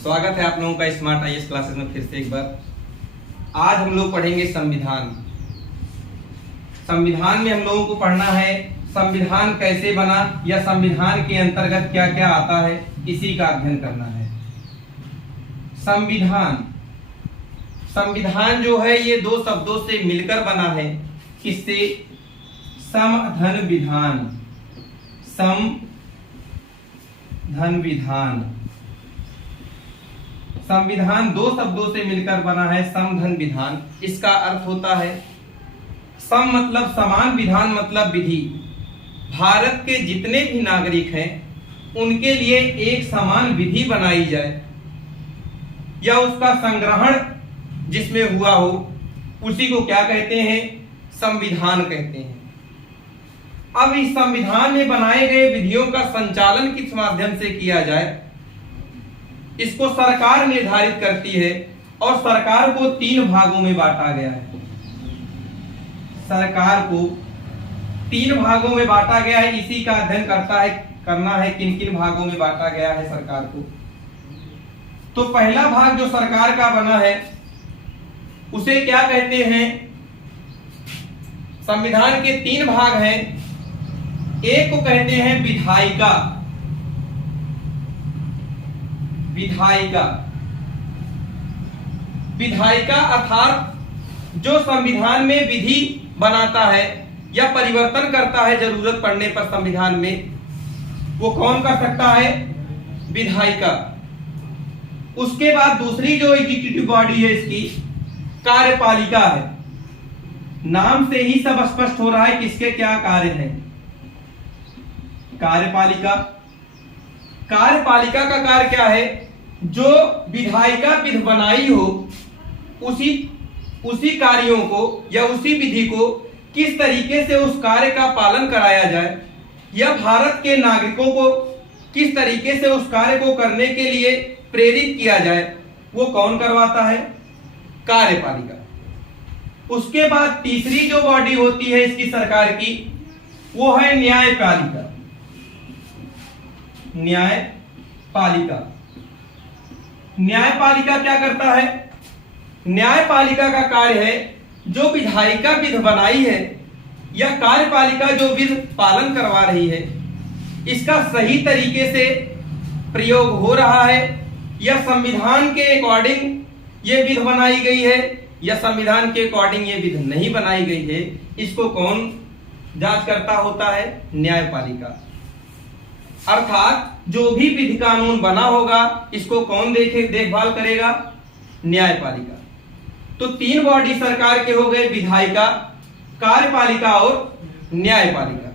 स्वागत है आप लोगों का स्मार्ट आईएएस क्लासेस में फिर से एक बार। आज हम लोग पढ़ेंगे संविधान। संविधान में हम लोगों को पढ़ना है संविधान कैसे बना या संविधान के अंतर्गत क्या क्या आता है, इसी का अध्ययन करना है। संविधान संविधान जो है ये दो शब्दों से मिलकर बना है। किससे? सम धन विधान। सम धन विधान। संविधान दो शब्दों से मिलकर बना है, सम धन विधान। इसका अर्थ होता है सम मतलब समान, विधान मतलब विधि। भारत के जितने भी नागरिक हैं उनके लिए एक समान विधि बनाई जाए या उसका संग्रहण जिसमें हुआ हो, उसी को क्या कहते हैं? संविधान कहते हैं। अब इस संविधान में बनाए गए विधियों का संचालन किस माध्यम से किया जाए, इसको सरकार निर्धारित करती है और सरकार को 3 भागों में बांटा गया है। सरकार को 3 भागों में बांटा गया है। इसी का अध्ययन करना है किन किन भागों में बांटा गया है सरकार को। तो पहला भाग जो सरकार का बना है उसे क्या कहते हैं? संविधान के 3 भाग हैं। एक को कहते हैं विधायिका। विधायिका विधायिका अर्थात जो संविधान में विधि बनाता है या परिवर्तन करता है जरूरत पड़ने पर संविधान में, वो कौन कर सकता है? विधायिका। उसके बाद दूसरी जो एग्जीक्यूटिव बॉडी है इसकी कार्यपालिका है। नाम से ही सब स्पष्ट हो रहा है किसके क्या कार्य है। कार्यपालिका कार्यपालिका का कार्य क्या है? जो विधायिका विधि बनाई हो उसी कार्यों को या उसी विधि को किस तरीके से उस कार्य का पालन कराया जाए या भारत के नागरिकों को किस तरीके से उस कार्य को करने के लिए प्रेरित किया जाए, वो कौन करवाता है? कार्यपालिका। उसके बाद तीसरी जो बॉडी होती है इसकी सरकार की, वो है न्यायपालिका। न्यायपालिका न्यायपालिका क्या करता है? न्यायपालिका का कार्य है जो विधायिका विधि बनाई है या कार्यपालिका जो विधि पालन करवा रही है, इसका सही तरीके से प्रयोग हो रहा है या संविधान के अकॉर्डिंग ये विधि बनाई गई है या संविधान के अकॉर्डिंग ये विधि नहीं बनाई गई है, इसको कौन जांच करता होता है? न्यायपालिका। अर्थात जो भी विधि कानून बना होगा इसको कौन देखभाल करेगा? न्यायपालिका। तो 3 बॉडी सरकार के हो गए, विधायिका, कार्यपालिका और न्यायपालिका।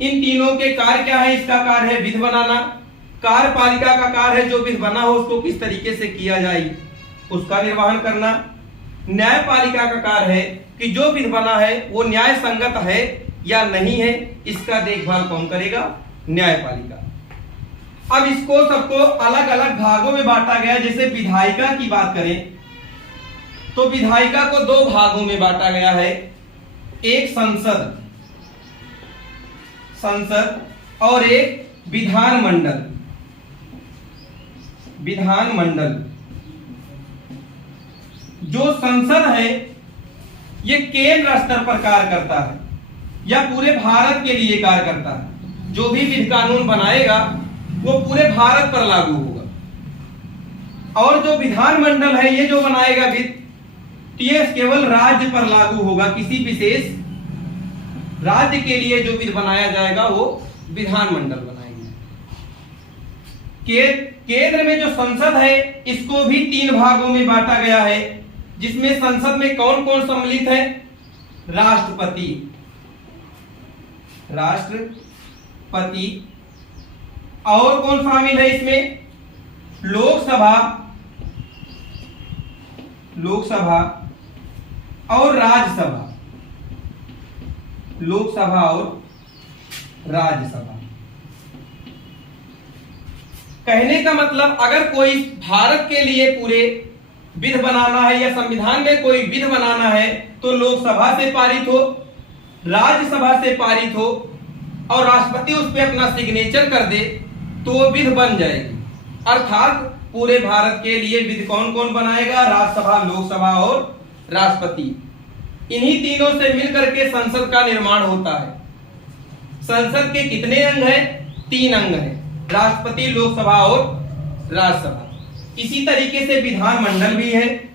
इन तीनों के कार्य क्या है? इसका कार्य है विधि बनाना। कार्यपालिका का कार्य है जो विधि बना हो उसको किस तरीके से किया जाए उसका निर्वहन करना। न्यायपालिका का कार्य है कि जो विधि बना है वो न्याय संगत है या नहीं है, इसका देखभाल कौन करेगा? न्यायपालिका। अब इसको सबको अलग अलग भागों में बांटा गया। जैसे विधायिका की बात करें तो विधायिका को 2 भागों में बांटा गया है। एक संसद और एक विधानमंडल। विधानमंडल जो संसद है ये केंद्र स्तर पर कार्य करता है या पूरे भारत के लिए कार्य करता है। जो भी विधि कानून बनाएगा वो पूरे भारत पर लागू होगा। और जो विधानमंडल है ये जो बनाएगा विधि, ये केवल राज्य पर लागू होगा। किसी विशेष राज्य के लिए जो विधि बनाया जाएगा वो विधानमंडल बनाएगी। केंद्र में जो संसद है इसको भी 3 भागों में बांटा गया है, जिसमें संसद में कौन कौन सम्मिलित है? राष्ट्रपति। और कौन शामिल है इसमें? लोकसभा और राज्यसभा। लोकसभा और राज्यसभा। कहने का मतलब अगर कोई भारत के लिए पूरे विधि बनाना है या संविधान में कोई विधि बनाना है तो लोकसभा से पारित हो, राज्यसभा से पारित हो और राष्ट्रपति उस पर अपना सिग्नेचर कर दे तो वो विधि बन जाएगी। अर्थात पूरे भारत के लिए विधि कौन कौन बनाएगा? राज्यसभा, लोकसभा और राष्ट्रपति। इन्हीं तीनों से मिलकर के संसद का निर्माण होता है। संसद के कितने अंग हैं? 3 अंग हैं, राष्ट्रपति, लोकसभा और राज्यसभा। इसी तरीके से विधानमंडल भी है।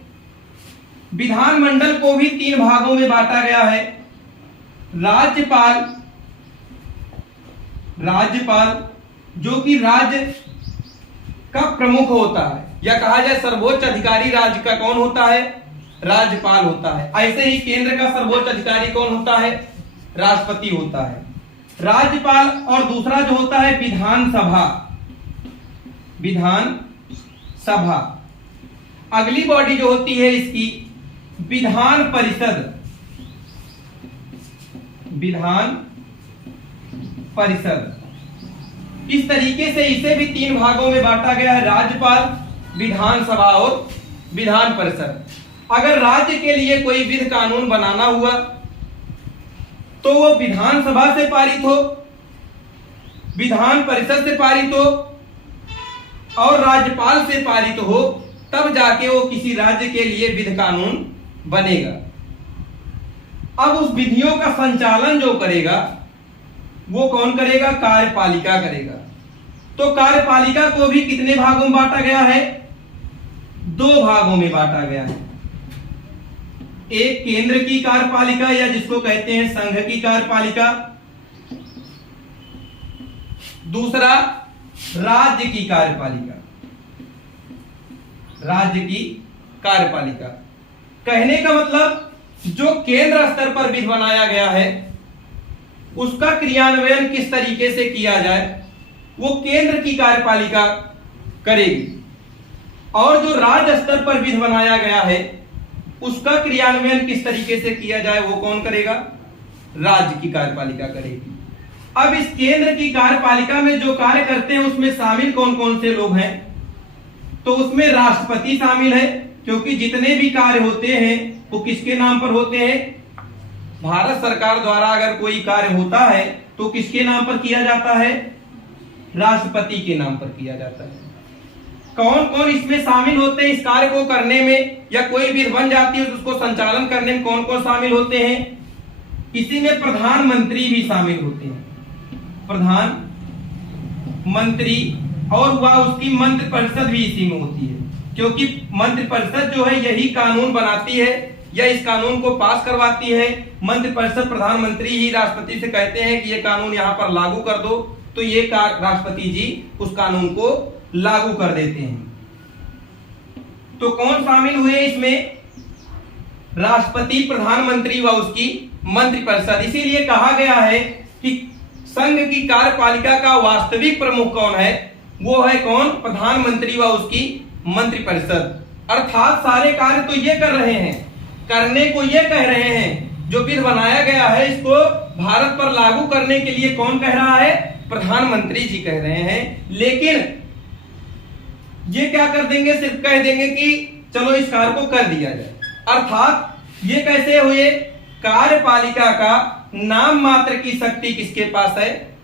विधानमंडल को भी 3 भागों में बांटा गया है। राज्यपाल, जो कि राज्य का प्रमुख होता है, या कहा जाए सर्वोच्च अधिकारी राज्य का कौन होता है? राज्यपाल होता है। ऐसे ही केंद्र का सर्वोच्च अधिकारी कौन होता है? राष्ट्रपति होता है। राज्यपाल और दूसरा जो होता है विधानसभा। अगली बॉडी जो होती है इसकी विधान परिषद। इस तरीके से इसे भी 3 भागों में बांटा गया है, राज्यपाल, विधानसभा और विधान परिषद। अगर राज्य के लिए कोई विधि कानून बनाना हुआ तो वो विधानसभा से पारित हो, विधान परिषद से पारित हो और राज्यपाल से पारित हो, तब जाके वो किसी राज्य के लिए विधि कानून बनेगा। अब उस विधियों का संचालन जो करेगा वो कौन करेगा? कार्यपालिका करेगा। तो कार्यपालिका को भी कितने भागों में बांटा गया है? 2 भागों में बांटा गया है। एक केंद्र की कार्यपालिका या जिसको कहते हैं संघ की कार्यपालिका, दूसरा राज्य की कार्यपालिका। कहने का मतलब जो केंद्र स्तर पर विधि बनाया गया है उसका क्रियान्वयन किस तरीके से किया जाए वो केंद्र की कार्यपालिका करेगी, और जो राज्य स्तर पर विधि बनाया गया है उसका क्रियान्वयन किस तरीके से किया जाए वो कौन करेगा? राज्य की कार्यपालिका करेगी। अब इस केंद्र की कार्यपालिका में जो कार्य करते हैं उसमें शामिल कौन कौन से लोग हैं? तो उसमें राष्ट्रपति शामिल है, क्योंकि जितने भी कार्य होते हैं वो किसके नाम पर होते हैं? भारत सरकार द्वारा अगर कोई कार्य होता है तो किसके नाम पर किया जाता है? राष्ट्रपति के नाम पर किया जाता है। कौन कौन इसमें शामिल होते हैं इस कार्य को करने में, या कोई विधि बन जाती है तो उसको संचालन करने में कौन कौन शामिल होते हैं? इसी में प्रधानमंत्री भी शामिल होते हैं। प्रधानमंत्री और वह उसकी मंत्रिपरिषद भी इसी में होती है, क्योंकि मंत्रिपरिषद जो है यही कानून बनाती है या इस कानून को पास करवाती है। मंत्रिपरिषद प्रधानमंत्री ही राष्ट्रपति से कहते हैं कि ये कानून यहाँ पर लागू कर दो, तो ये राष्ट्रपति जी उस कानून को लागू कर देते हैं। तो कौन शामिल हुए इसमें? राष्ट्रपति, प्रधानमंत्री व उसकी मंत्रिपरिषद। इसीलिए कहा गया है कि संघ की कार्यपालिका का वास्तविक प्रमुख कौन है? वो है कौन? प्रधानमंत्री व उसकी मंत्रिपरिषद। अर्थात सारे कार्य तो ये कर रहे हैं, करने को ये कह रहे हैं, जो विधि बनाया गया है इसको भारत पर लागू करने के लिए कौन कह रहा है? प्रधानमंत्री जी कह रहे हैं। लेकिन ये क्या कर देंगे? सिर्फ कह देंगे कि चलो इस कार्य को कर दिया जाए। अर्थात ये कैसे हुए? कार्यपालिका का नाम मात्र की शक्ति किसके पास है,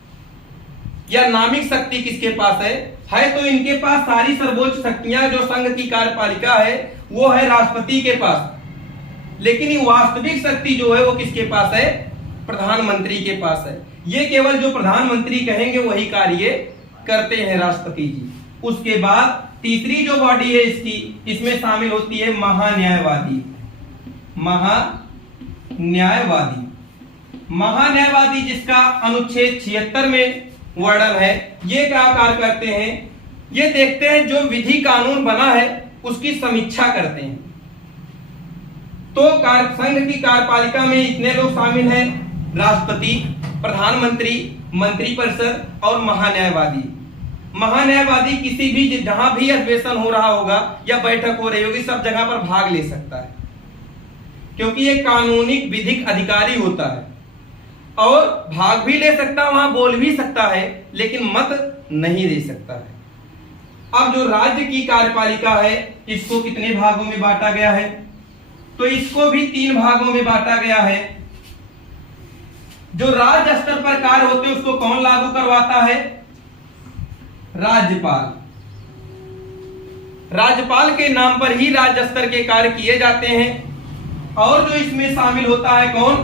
या नामिक शक्ति किसके पास है? तो इनके पास सारी सर्वोच्च शक्तियां जो संघ की कार्यपालिका है वो है राष्ट्रपति के पास, लेकिन ये वास्तविक शक्ति जो है वो किसके पास है? प्रधानमंत्री के पास है। ये केवल जो प्रधानमंत्री कहेंगे वही कार्य करते हैं राष्ट्रपति जी। उसके बाद तीसरी जो बॉडी है इसकी, इसमें शामिल होती है महान्यायवादी, जिसका अनुच्छेद 76 में वर्णन है। ये क्या कार्य करते हैं? ये देखते हैं जो विधि कानून बना है उसकी समीक्षा करते हैं। तो संघ की कार्यपालिका में इतने लोग शामिल हैं: राष्ट्रपति, प्रधानमंत्री, मंत्रिपरिषद और महान्यायवादी। महान्यायवादी किसी भी जहां भी अधिवेशन हो रहा होगा या बैठक हो रही होगी सब जगह पर भाग ले सकता है, क्योंकि ये कानूनी विधिक अधिकारी होता है और भाग भी ले सकता है, वहां बोल भी सकता है, लेकिन मत नहीं दे सकता है। अब जो राज्य की कार्यपालिका है इसको कितने भागों में बांटा गया है? तो इसको भी 3 भागों में बांटा गया है। जो राज्य स्तर पर कार्य होते हैं उसको कौन लागू करवाता है? राज्यपाल। राज्यपाल के नाम पर ही राज्य स्तर के कार्य किए जाते हैं। और जो इसमें शामिल होता है कौन,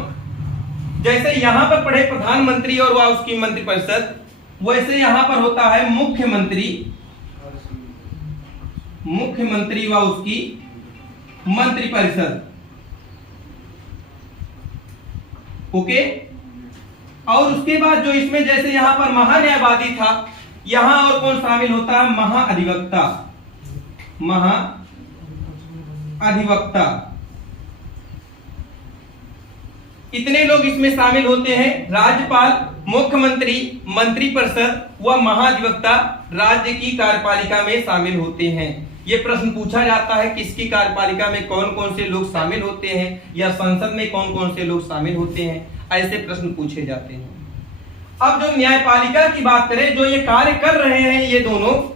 जैसे यहां पर पढ़े प्रधानमंत्री और वह उसकी मंत्रिपरिषद, वैसे यहां पर होता है मुख्यमंत्री व उसकी मंत्रिपरिषद। ओके। और उसके बाद जो इसमें जैसे यहां पर महान्यायवादी था, यहां और कौन शामिल होता है, महाअधिवक्ता। इतने लोग इसमें शामिल होते हैं। राज्यपाल, मुख्यमंत्री, मंत्रिपरिषद व महाधिवक्ता राज्य की कार्यपालिका में शामिल होते हैं। ये प्रश्न पूछा जाता है किसकी कार्यपालिका में कौन कौन से लोग शामिल होते हैं, या संसद में कौन कौन से लोग शामिल होते हैं, ऐसे प्रश्न पूछे जाते हैं। अब जो न्यायपालिका की बात करें, जो ये कार्य कर रहे हैं, ये दोनों,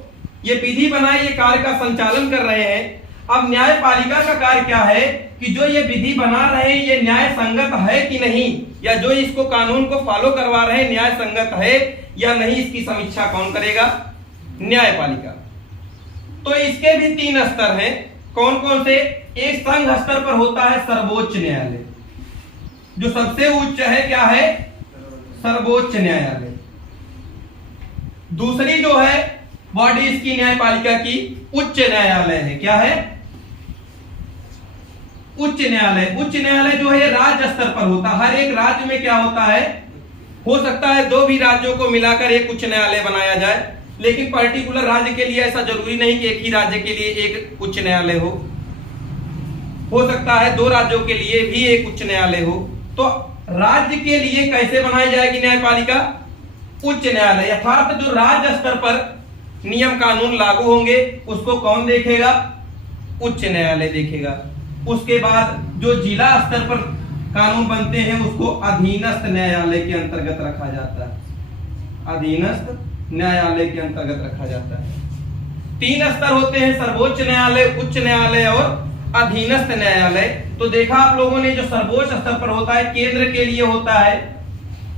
ये विधि बनाए, ये कार्य का संचालन कर रहे हैं। अब न्यायपालिका का कार्य क्या है कि जो ये विधि बना रहे हैं, ये न्याय संगत है कि नहीं, या जो इसको कानून को फॉलो करवा रहे हैं न्याय संगत है या नहीं, इसकी समीक्षा कौन करेगा, न्यायपालिका। तो इसके भी 3 स्तर हैं। कौन कौन से, एक संघ स्तर पर होता है सर्वोच्च न्यायालय, जो सबसे उच्च है, क्या है, सर्वोच्च न्यायालय। दूसरी जो है बॉडी इसकी न्यायपालिका की उच्च न्यायालय है, क्या है, उच्च न्यायालय। उच्च न्यायालय जो है राज्य स्तर पर होता है। हर एक राज्य में क्या होता है, हो सकता है 2 भी राज्यों को मिलाकर एक उच्च न्यायालय बनाया जाए, लेकिन पर्टिकुलर राज्य के लिए ऐसा जरूरी नहीं कि एक ही राज्य के लिए एक उच्च न्यायालय हो सकता है 2 राज्यों के लिए भी एक उच्च न्यायालय हो। तो राज्य के लिए कैसे बनाई जाएगी न्यायपालिका, उच्च न्यायालय। यथार्थ जो राज्य स्तर पर नियम कानून लागू होंगे उसको कौन देखेगा, उच्च न्यायालय देखेगा। उसके बाद जो जिला स्तर पर कानून बनते हैं उसको अधीनस्थ न्यायालय के अंतर्गत रखा जाता है, अधीनस्थ न्यायालय के अंतर्गत रखा जाता है। 3 स्तर होते हैं, सर्वोच्च न्यायालय, उच्च न्यायालय और अधीनस्थ न्यायालय। तो देखा आप लोगों ने, जो सर्वोच्च स्तर पर होता है केंद्र के लिए होता है,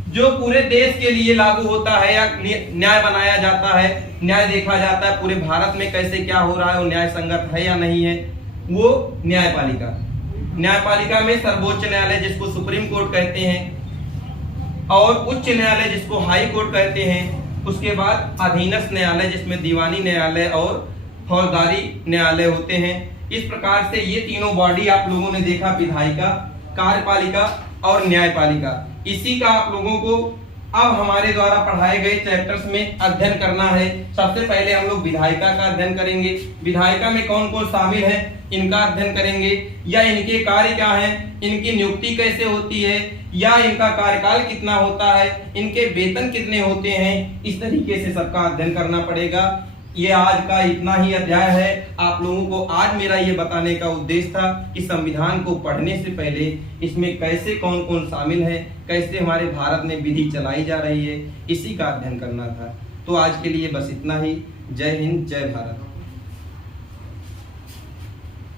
जो पूरे देश के लिए लागू होता है या न्याय बनाया जाता है, न्याय देखा जाता है पूरे भारत में कैसे क्या हो रहा है, वो न्याय संगत है या नहीं है, वो न्यायपालिका। न्यायपालिका में सर्वोच्च न्यायालय जिसको सुप्रीम कोर्ट कहते हैं, और उच्च न्यायालय जिसको हाई कोर्ट कहते हैं। उसके बाद अधीनस्थ न्यायालय जिसमें दीवानी न्यायालय और फौजदारी न्यायालय होते हैं। इस प्रकार से ये तीनों बॉडी आप लोगों ने देखा, विधायिका, कार्यपालिका और न्यायपालिका। इसी का आप लोगों को अब हमारे द्वारा पढ़ाए गए चैप्टर्स में अध्ययन करना है। सबसे पहले हम लोग विधायिका का अध्ययन करेंगे। विधायिका में कौन कौन शामिल है इनका अध्ययन करेंगे, या इनके कार्य क्या हैं, इनकी नियुक्ति कैसे होती है, या इनका कार्यकाल कितना होता है, इनके वेतन कितने होते हैं, इस तरीके से सबका अध्ययन करना पड़ेगा। ये आज का इतना ही अध्याय है। आप लोगों को आज मेरा ये बताने का उद्देश्य था कि संविधान को पढ़ने से पहले इसमें कैसे कौन कौन शामिल है, कैसे हमारे भारत में विधि चलाई जा रही है, इसी का अध्ययन करना था। तो आज के लिए बस इतना ही। जय हिंद, जय भारत।